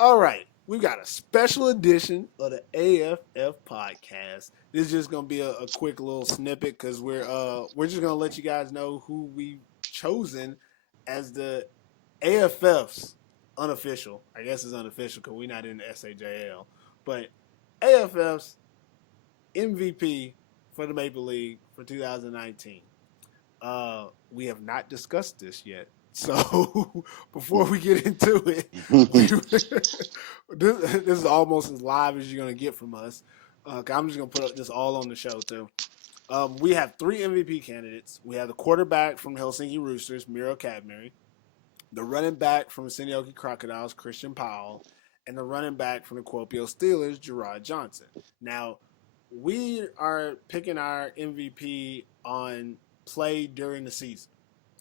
All right, we've got a special edition of the AFF podcast. This is just gonna be a quick little snippet because we're just gonna let you guys know who we've chosen as the AFF's unofficial. I guess it's unofficial because we're not in the SAJL, but AFF's MVP for the Maple League for 2019. We have not discussed this yet. So before we get into it, this is almost as live as you're gonna get from us. I'm just gonna put this all on the show too. We have three MVP candidates. We have the quarterback from Helsinki Roosters, Miro Kadmiri, the running back from the Senioki Crocodiles, Christian Powell, and the running back from the Kuopio Steelers, Gerard Johnson. Now, we are picking our MVP on play during the season.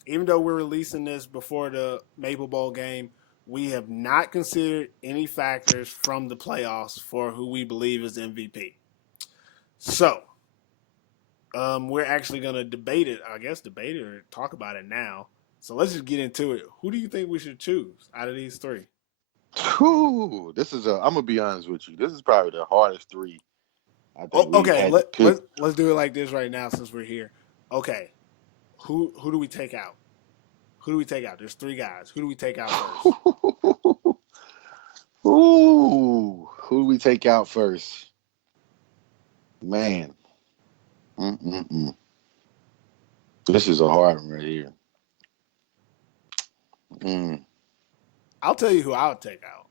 Even though we're releasing this before the Maple Bowl game, we have not considered any factors from the playoffs for who we believe is MVP. So, we're actually going to debate it or talk about it now. So let's just get into it. Who do you think we should choose out of these three? Whew, I'm gonna be honest with you. This is probably the hardest three I think we've Okay, had to pick. let's do it like this right now since we're here. Okay, who do we take out? Who do we take out? There's three guys. Who do we take out first? Ooh, who do we take out first? Man, this is a hard one right here. I'll tell you who I'll take out.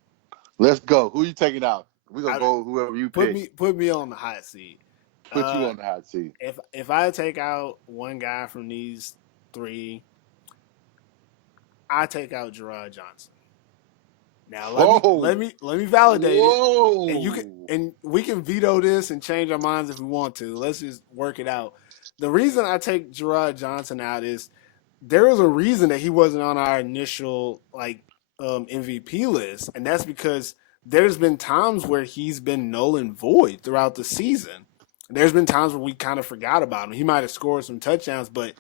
Let's go. Who you taking out? We're gonna go whoever you pick. Put me on the hot seat. Put you on the hot seat. If I take out one guy from these three, I take out Gerard Johnson. Now let me validate it, and we can veto this and change our minds if we want to. Let's just work it out. The reason I take Gerard Johnson out is there was a reason that he wasn't on our initial MVP list, and that's because there's been times where he's been null and void throughout the season. There's been times where we kind of forgot about him. He might have scored some touchdowns, but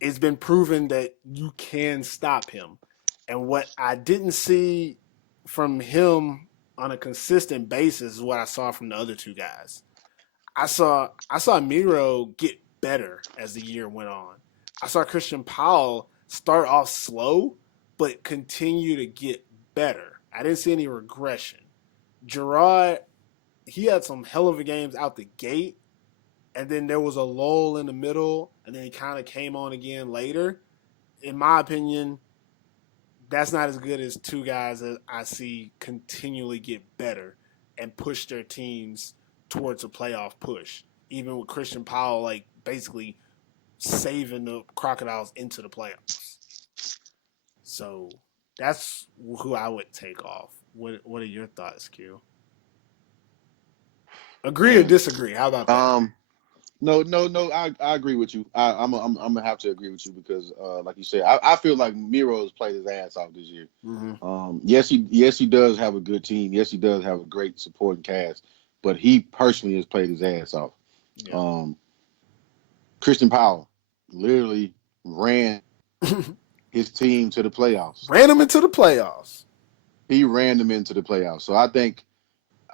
it's been proven that you can stop him. And what I didn't see from him on a consistent basis is what I saw from the other two guys. I saw Miro get better as the year went on. I saw Christian Powell start off slow, but continue to get better. I didn't see any regression. Gerard, he had some hell of a games out the gate, and then there was a lull in the middle, and then he kind of came on again later. In my opinion, that's not as good as two guys that I see continually get better and push their teams towards a playoff push. Even with Christian Powell, basically saving the Crocodiles into the playoffs. So that's who I would take off. What are your thoughts, Q? Agree or disagree? How about that? No. I agree with you. I'm gonna have to agree with you because, like you said, I feel like Miro has played his ass off this year. Mm-hmm. Yes, he does have a good team. Yes, he does have a great supporting cast. But he personally has played his ass off. Yeah. Christian Powell literally ran his team to the playoffs. Ran them into the playoffs. He ran them into the playoffs. So I think,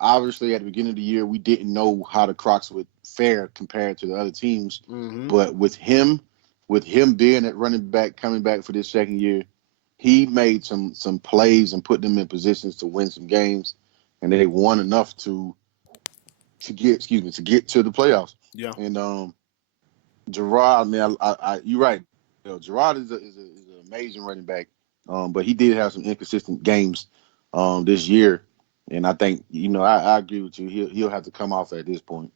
obviously, at the beginning of the year, we didn't know how the Crocs would fare compared to the other teams. Mm-hmm. But with him being at running back, coming back for this second year, he made some plays and put them in positions to win some games, and they won enough to get to the playoffs. Yeah. And Gerard, man, you're right. Gerard is an amazing running back, but he did have some inconsistent games this year. And I think, I agree with you. He'll have to come off at this point.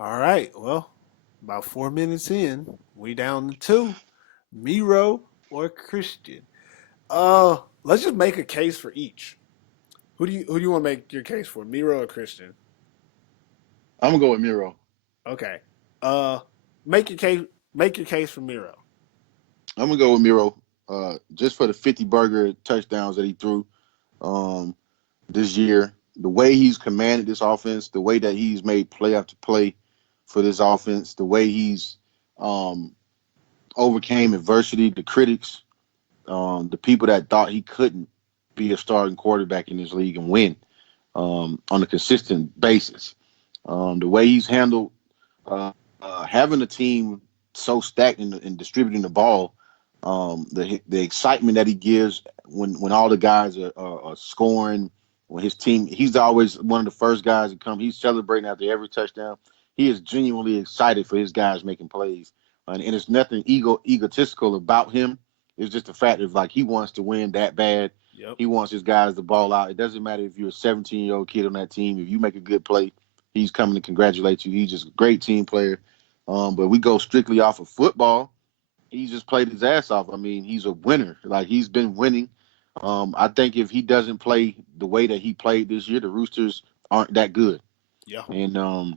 All right. Well, about 4 minutes in, we down to two, Miro or Christian. Let's just make a case for each. Who do you want to make your case for, Miro or Christian? I'm gonna go with Miro. Okay. Make your case for Miro. I'm gonna go with Miro. Just for the 50 burger touchdowns that he threw. This year, the way he's commanded this offense, the way that he's made play after play for this offense, the way he's overcame adversity, the critics, the people that thought he couldn't be a starting quarterback in this league and win on a consistent basis. The way he's handled having a team so stacked and distributing the ball, the excitement that he gives when all the guys are scoring, when his team, he's always one of the first guys to come. He's celebrating after every touchdown. He is genuinely excited for his guys making plays, and it's nothing egotistical about him. It's just the fact of like he wants to win that bad. Yep. He wants his guys to ball out. It doesn't matter if you're a 17-year-old kid on that team. If you make a good play, he's coming to congratulate you. He's just a great team player. But we go strictly off of football. He just played his ass off. I mean, he's a winner. Like, he's been winning. I think if he doesn't play the way that he played this year, the Roosters aren't that good. Yeah. And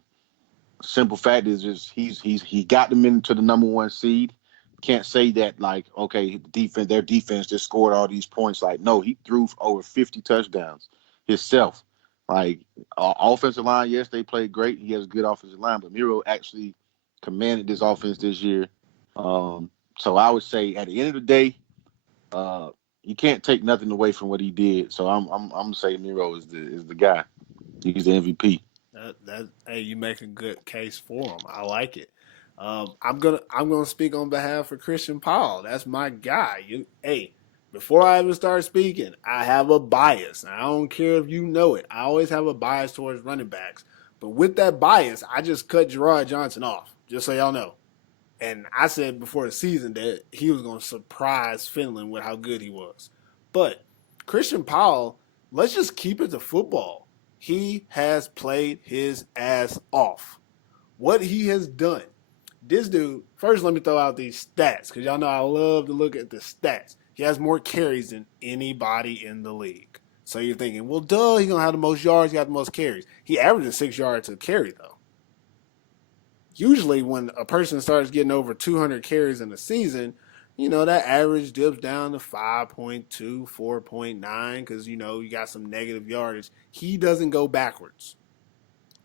simple fact is just he got them into the number one seed. Can't say that like, okay, their defense just scored all these points. Like, no, he threw over 50 touchdowns himself. Like, offensive line, yes, they played great. He has a good offensive line, but Miro actually commanded this offense this year. So I would say at the end of the day, you can't take nothing away from what he did. So I'm gonna say Miro is the guy. He's the MVP. Hey, you make a good case for him. I like it. I'm gonna speak on behalf of Christian Paul. That's my guy. Hey, before I even start speaking, I have a bias. I don't care if you know it. I always have a bias towards running backs. But with that bias, I just cut Gerard Johnson off. Just so y'all know. And I said before the season that he was going to surprise Finland with how good he was. But Christian Powell, let's just keep it to football. He has played his ass off. What he has done. This dude, first let me throw out these stats because y'all know I love to look at the stats. He has more carries than anybody in the league. So you're thinking, well, duh, he's going to have the most yards, he got the most carries. He averages 6 yards a carry, though. Usually when a person starts getting over 200 carries in a season, that average dips down to 5.2, 4.9 because, you got some negative yardage. He doesn't go backwards.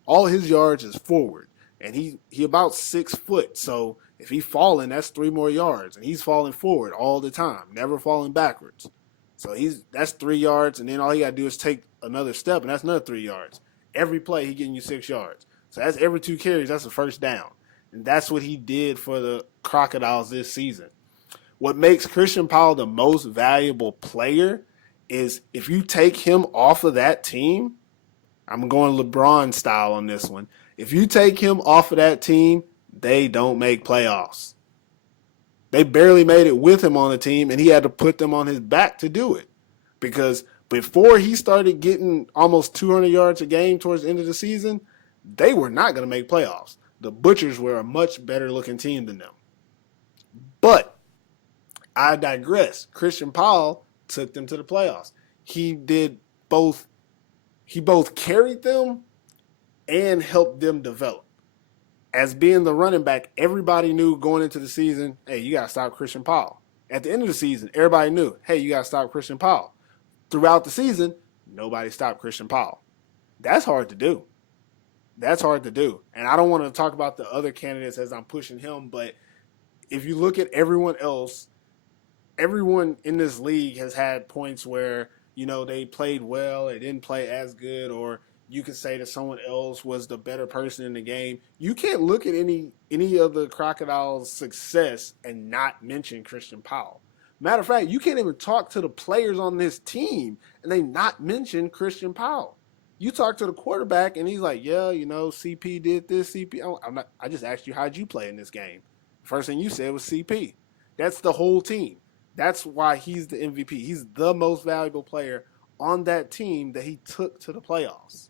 All his yards is forward. And he about 6 foot. So if he's falling, that's 3 more yards. And he's falling forward all the time, never falling backwards. So that's 3 yards, and then all he got to do is take another step, and that's another 3 yards. Every play, he getting you 6 yards. So that's every 2 carries, that's a first down. And that's what he did for the Crocodiles this season. What makes Christian Powell the most valuable player is if you take him off of that team, I'm going LeBron style on this one. If you take him off of that team, they don't make playoffs. They barely made it with him on the team, and he had to put them on his back to do it. Because before he started getting almost 200 yards a game towards the end of the season, they were not going to make playoffs. The Butchers were a much better looking team than them. But I digress. Christian Powell took them to the playoffs. He did both. He both carried them and helped them develop. As being the running back, everybody knew going into the season, hey, you got to stop Christian Powell. At the end of the season, everybody knew, hey, you got to stop Christian Powell. Throughout the season, nobody stopped Christian Powell. That's hard to do. That's hard to do. And I don't want to talk about the other candidates as I'm pushing him, but if you look at everyone else, everyone in this league has had points where, they played well, they didn't play as good, or you could say that someone else was the better person in the game. You can't look at any of the Crocodiles' success and not mention Christian Powell. Matter of fact, you can't even talk to the players on this team and they not mention Christian Powell. You talk to the quarterback and he's like, yeah, CP did this, CP. I just asked you, how'd you play in this game? First thing you said was CP. That's the whole team. That's why he's the MVP. He's the most valuable player on that team that he took to the playoffs.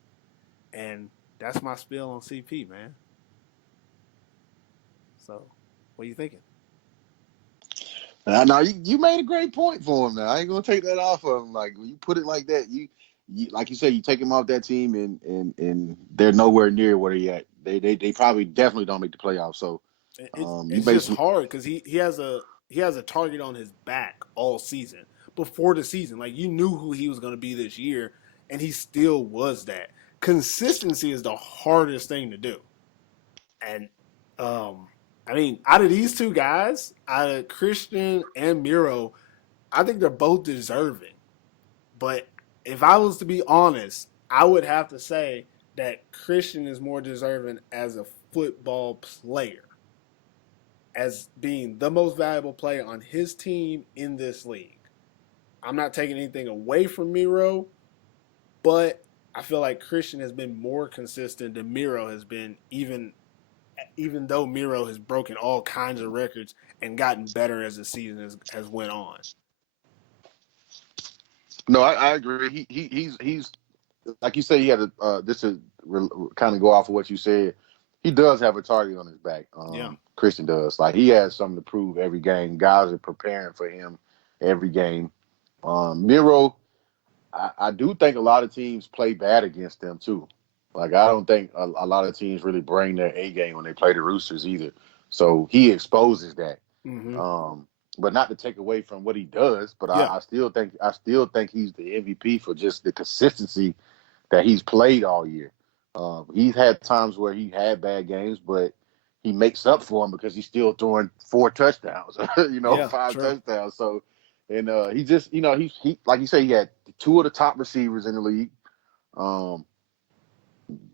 And that's my spiel on CP, man. So, what are you thinking? Now you made a great point for him. Now I ain't gonna take that off of him. Like when you put it like that, you like you said, you take him off that team, and they're nowhere near where they at. They probably definitely don't make the playoffs. So it's just hard because he has a target on his back all season before the season. Like you knew who he was going to be this year, and he still was that. Consistency is the hardest thing to do, and out of these two guys, out of Christian and Miro, I think they're both deserving. But if I was to be honest, I would have to say that Christian is more deserving as a football player, as being the most valuable player on his team in this league. I'm not taking anything away from Miro, but I feel like Christian has been more consistent than Miro has been, even though Miro has broken all kinds of records and gotten better as the season has went on. No, I agree. He's like you say. He had a this is kind of go off of what you said. He does have a target on his back. Yeah. Christian does. Like he has something to prove every game. Guys are preparing for him every game. Miro, I do think a lot of teams play bad against them too. Like I don't think a lot of teams really bring their A game when they play the Roosters either. So he exposes that. Mm-hmm. But not to take away from what he does, but Yeah. I still think he's the MVP for just the consistency that he's played all year. He's had times where he had bad games, but he makes up for them because he's still throwing 4 touchdowns, Yeah, 5 true. touchdowns. So, and he just, he like you say, he had 2 of the top receivers in the league.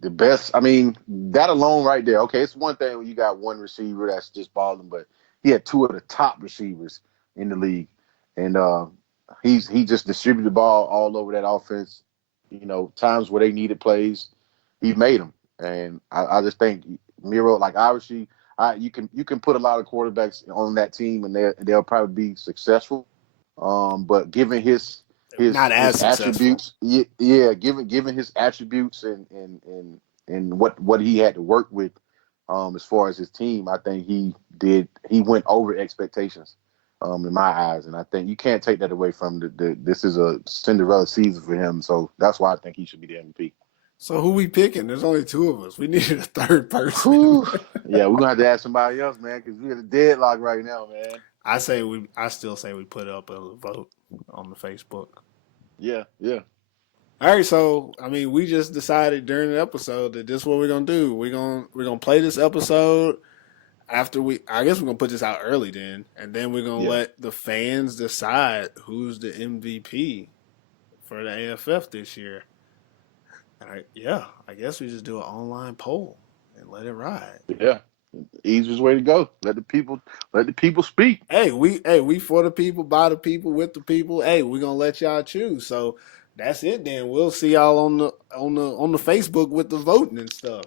The best, I mean, that alone right there. Okay, it's one thing when you got one receiver that's just balling, but he had 2 of the top receivers in the league, and he just distributed the ball all over that offense. Times where they needed plays, he made them, and I just think Miro, like obviously, you can put a lot of quarterbacks on that team, and they'll probably be successful. But given Not as his successful. attributes, given his attributes and what he had to work with, as far as his team, I think he went over expectations, in my eyes, and I think you can't take that away from this is a Cinderella season for him, so that's why I think he should be the MVP. So who we picking? There's only 2 of us. We needed a third person. Whew. Yeah, we're gonna have to ask somebody else, man, because we're at a deadlock right now, man. I still say we put up a vote on the Facebook. Yeah, yeah. All right, so I mean, we just decided during the episode that this is what we're gonna do. We're gonna play this episode after I guess we're gonna put this out early then, and then we're gonna Yeah. let the fans decide who's the MVP for the AFF this year. All right, yeah, I guess we just do an online poll and let it ride. Yeah. Easiest way to go. Let the people speak. We for the people, by the people, with the people. Hey, we're gonna let y'all choose. So that's it then. We'll see y'all on the Facebook with the voting and stuff.